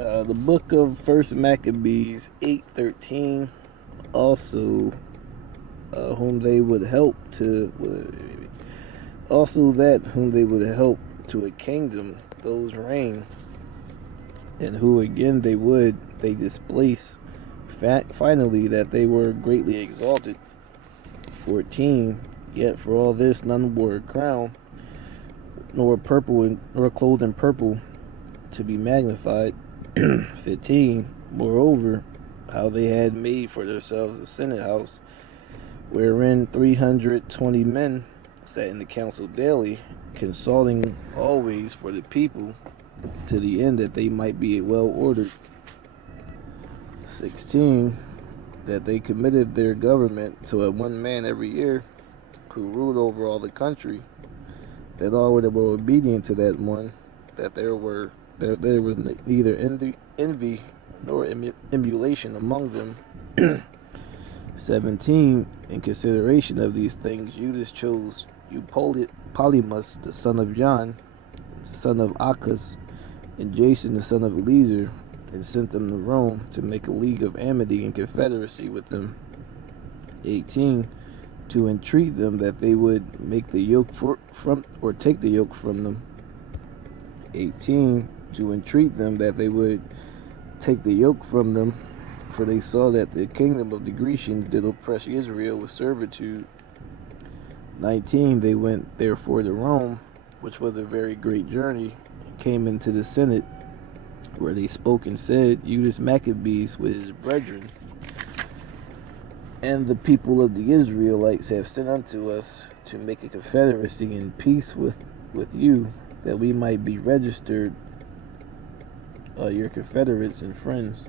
The book of First Maccabees 8:13, also whom they would help to, also that whom they would help to a kingdom, those reign, and who again they displace. Finally, that they were greatly exalted. 14. Yet for all this none wore a crown, nor clothed in purple, to be magnified. 15. Moreover, how they had made for themselves a senate house, wherein 320 men sat in the council daily, consulting always for the people, to the end that they might be well ordered. 16. That they committed their government to a one man every year, who ruled over all the country, that all that were obedient to that one, that there was neither envy nor emulation among them. 17. In consideration of these things, Judas chose Polymus, the son of John, the son of Achas, and Jason, the son of Eleazar, and sent them to Rome to make a league of amity and confederacy with them. 18. To entreat them that they would make the yoke take the yoke from them. 18. To entreat them that they would take the yoke from them, for they saw that the kingdom of the Grecians did oppress Israel with servitude. 19. They went therefore to Rome, which was a very great journey, and came into the Senate, where they spoke and said, Judas Maccabees with his brethren and the people of the Israelites have sent unto us to make a confederacy in peace with you, that we might be registered your confederates and friends.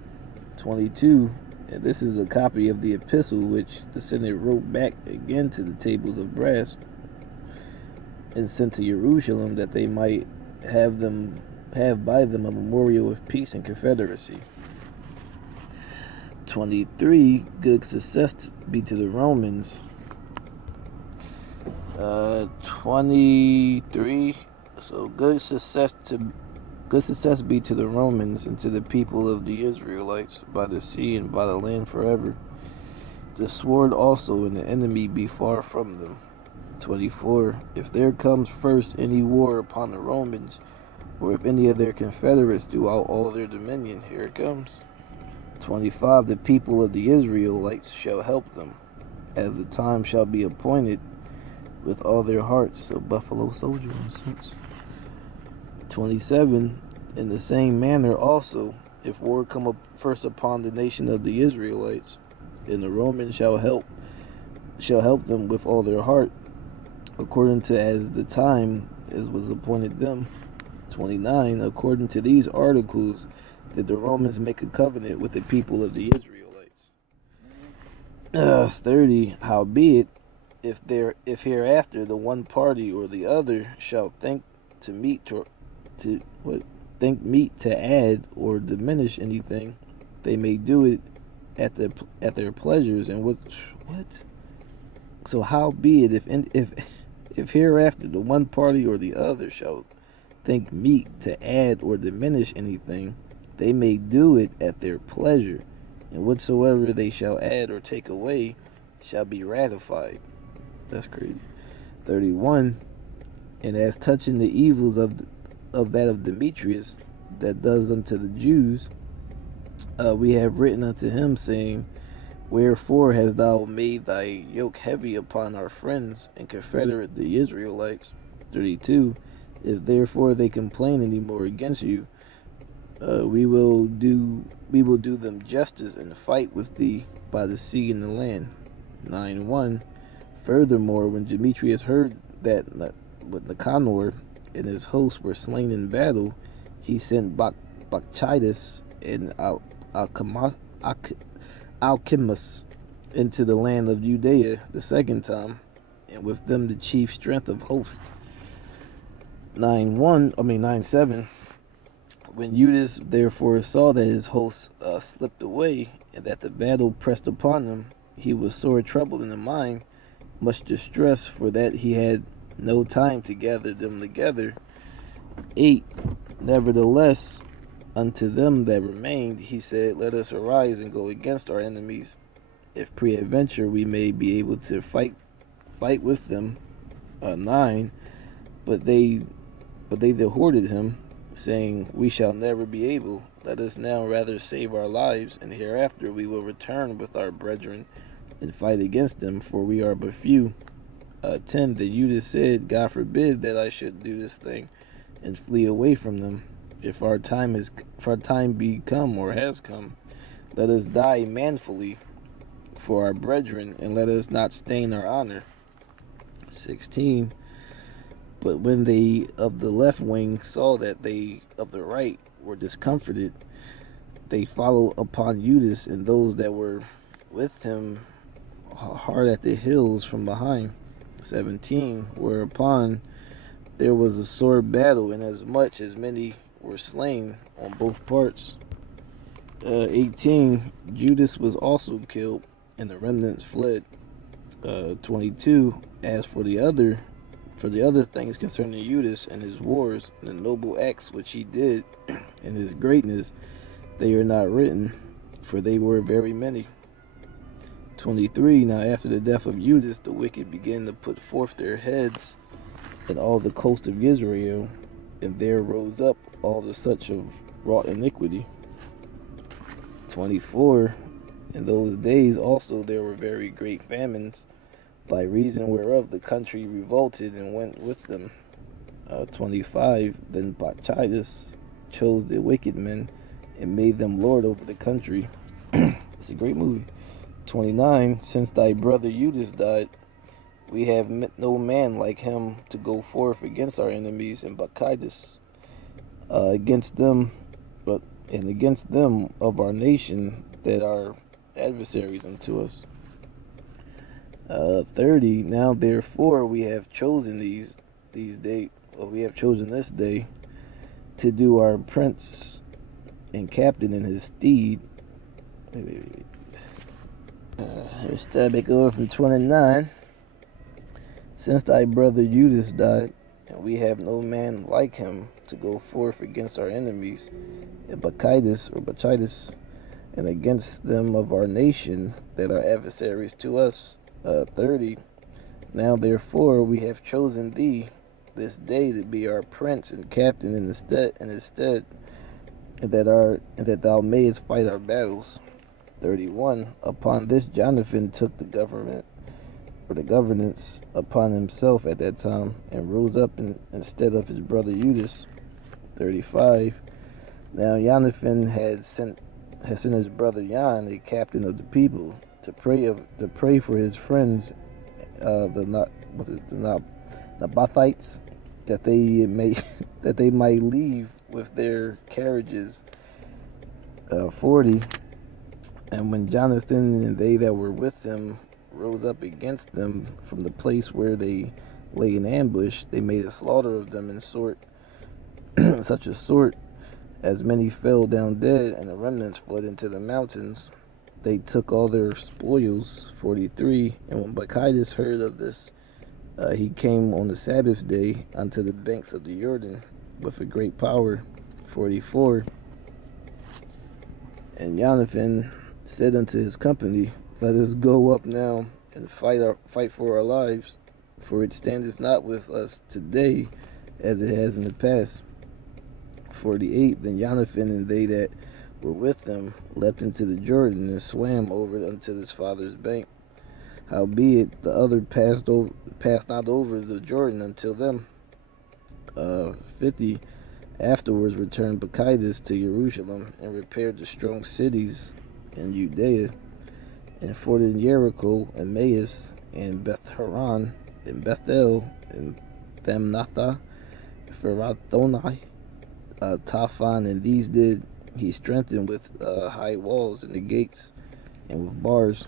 22. And this is a copy of the epistle which the Senate wrote back again to the tables of brass and sent to Jerusalem, that they might have by them a memorial of peace and confederacy. 23. Good success be to the Romans. 23. So good success be to the Romans and to the people of the Israelites by the sea and by the land forever. The sword also and the enemy be far from them. 24. If there comes first any war upon the Romans, or if any of their confederates do out all their dominion, here it comes. 25. The people of the Israelites shall help them, as the time shall be appointed, with all their hearts. A buffalo soldier in a sense. 27. In the same manner also, if war come up first upon the nation of the Israelites, then the Romans shall help them with all their heart, according to as the time as was appointed them. 29. According to these articles did the Romans make a covenant with the people of the Israelites. 30. Howbeit, if hereafter the one party or the other shall think meet to add or diminish anything, they may do it at their pleasures. And what? So howbeit, if hereafter the one party or the other shall think meet to add or diminish anything, they may do it at their pleasure, and whatsoever they shall add or take away shall be ratified. That's crazy. 31. And as touching the evils of that of Demetrius, that does unto the Jews, we have written unto him, saying, Wherefore hast thou made thy yoke heavy upon our friends and confederate the Israelites? 32. If therefore they complain any more against you, we will do them justice and fight with thee by the sea and the land. 9:1. Furthermore, when Demetrius heard that Nicanor and his hosts were slain in battle, he sent Bacchides and Alcimus into the land of Judea the second time, and with them the chief strength of hosts. 9:7. When Judas therefore saw that his hosts slipped away, and that the battle pressed upon him, he was sore troubled in the mind, much distressed, for that he had no time to gather them together. 8. Nevertheless, Unto them that remained, he said, let us arise and go against our enemies, if peradventure we may be able to fight with them. 9. But they thwarted him, saying, we shall never be able. Let us now rather save our lives, and hereafter we will return with our brethren and fight against them, for we are but few. 10. Then Judas said, God forbid that I should do this thing and flee away from them. If our time be come or has come, let us die manfully for our brethren, and let us not stain our honor. 16. But when they of the left wing saw that they of the right were discomforted, they followed upon Judas and those that were with him hard at the heels from behind. 17. Whereupon there was a sore battle, inasmuch as many were slain on both parts. 18. Judas was also killed, and the remnants fled. 22. As for the other things concerning Judas and his wars and the noble acts which he did and his greatness, they are not written, for they were very many. 23. Now after the death of Judas, the wicked began to put forth their heads in all the coast of Israel, and there rose up all the such of wrought iniquity. 24. In those days also there were very great famines, by reason whereof the country revolted and went with them. 25. Then Bacchides chose the wicked men and made them lord over the country. It's a great movie. 29. Since thy brother Judas died, we have no man like him to go forth against our enemies, and Bacchides against them of our nation that are adversaries unto us. 30. Now therefore we have chosen this day to do our prince and captain in his stead. Let's start back over from 29. Since thy brother Judas died, and we have no man like him to go forth against our enemies, and Bacchides, and against them of our nation that are adversaries to us. 30. Now therefore we have chosen thee this day to be our prince and captain in his stead, and that thou mayest fight our battles. 31. Upon this Jonathan took the governance upon himself at that time, and rose up instead of his brother Judas. 35. Now Jonathan had sent his brother Jan, a captain of the people, to pray for his friends, the Nabathites, that they might leave with their carriages. 40. And when Jonathan and they that were with him rose up against them from the place where they lay in ambush, they made a slaughter of them in such a sort as many fell down dead, and the remnants fled into the mountains. They took all their spoils. 43. And when Bacchides heard of this, he came on the Sabbath day unto the banks of the Jordan with a great power. 44. And Jonathan said unto his company, let us go up now and fight for our lives, for it standeth not with us today as it has in the past. 48. Then Jonathan and they that were with him leapt into the Jordan and swam over unto his father's bank. Howbeit the other passed not over the Jordan until them. 50. Afterwards returned Bacchides to Jerusalem and repaired the strong cities in Judea, and fort in Jericho, and Maas, and Beth Horon, and Bethel, and Thamnatha, Pherathoni, Taphan, and these did he strengthened with high walls and the gates, and with bars.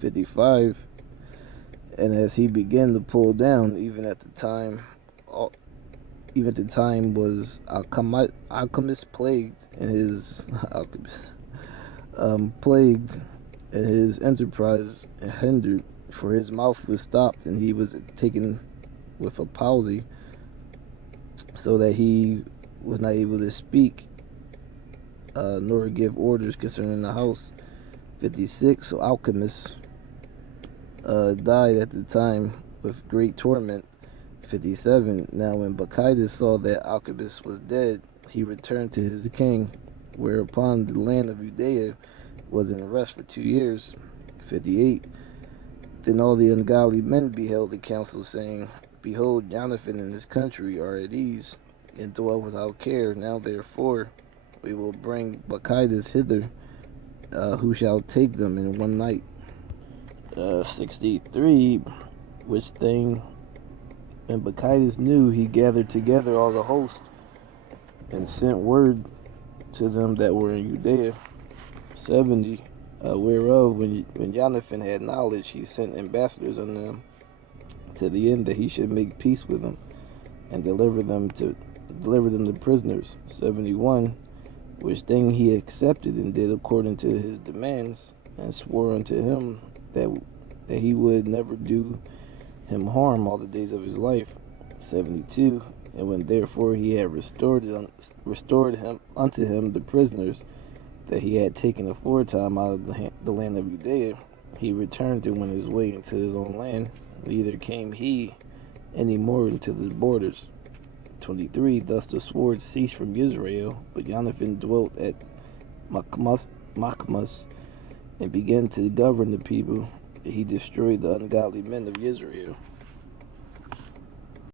55. And as he began to pull down, even at the time was Alchemist plagued in his enterprise and hindered, for his mouth was stopped, and he was taken with a palsy, so that he was not able to speak. nor give orders concerning the house. 56. So Alchemists died at the time with great torment. 57. Now when Bacchides saw that Alchemists was dead, he returned to his king, whereupon the land of Judea was in rest for 2 years. 58. Then all the ungodly men beheld the council, saying, Behold, Jonathan and his country are at ease, and dwell without care. Now therefore we will bring Bacchides hither, who shall take them in one night. 63. Which thing, when Bacchides knew, he gathered together all the host, and sent word to them that were in Judea. 70. Whereof, when Jonathan had knowledge, he sent ambassadors unto them, to the end that he should make peace with them, and deliver them to prisoners. 71. Which thing he accepted, and did according to his demands, and swore unto him that he would never do him harm all the days of his life. 72. And when therefore he had restored him unto him the prisoners that he had taken aforetime out of the land of Judea, he returned and went his way into his own land, neither came he any more into the borders. 23. Thus the sword ceased from Israel, but Jonathan dwelt at Macabees, and began to govern the people. He destroyed the ungodly men of Israel.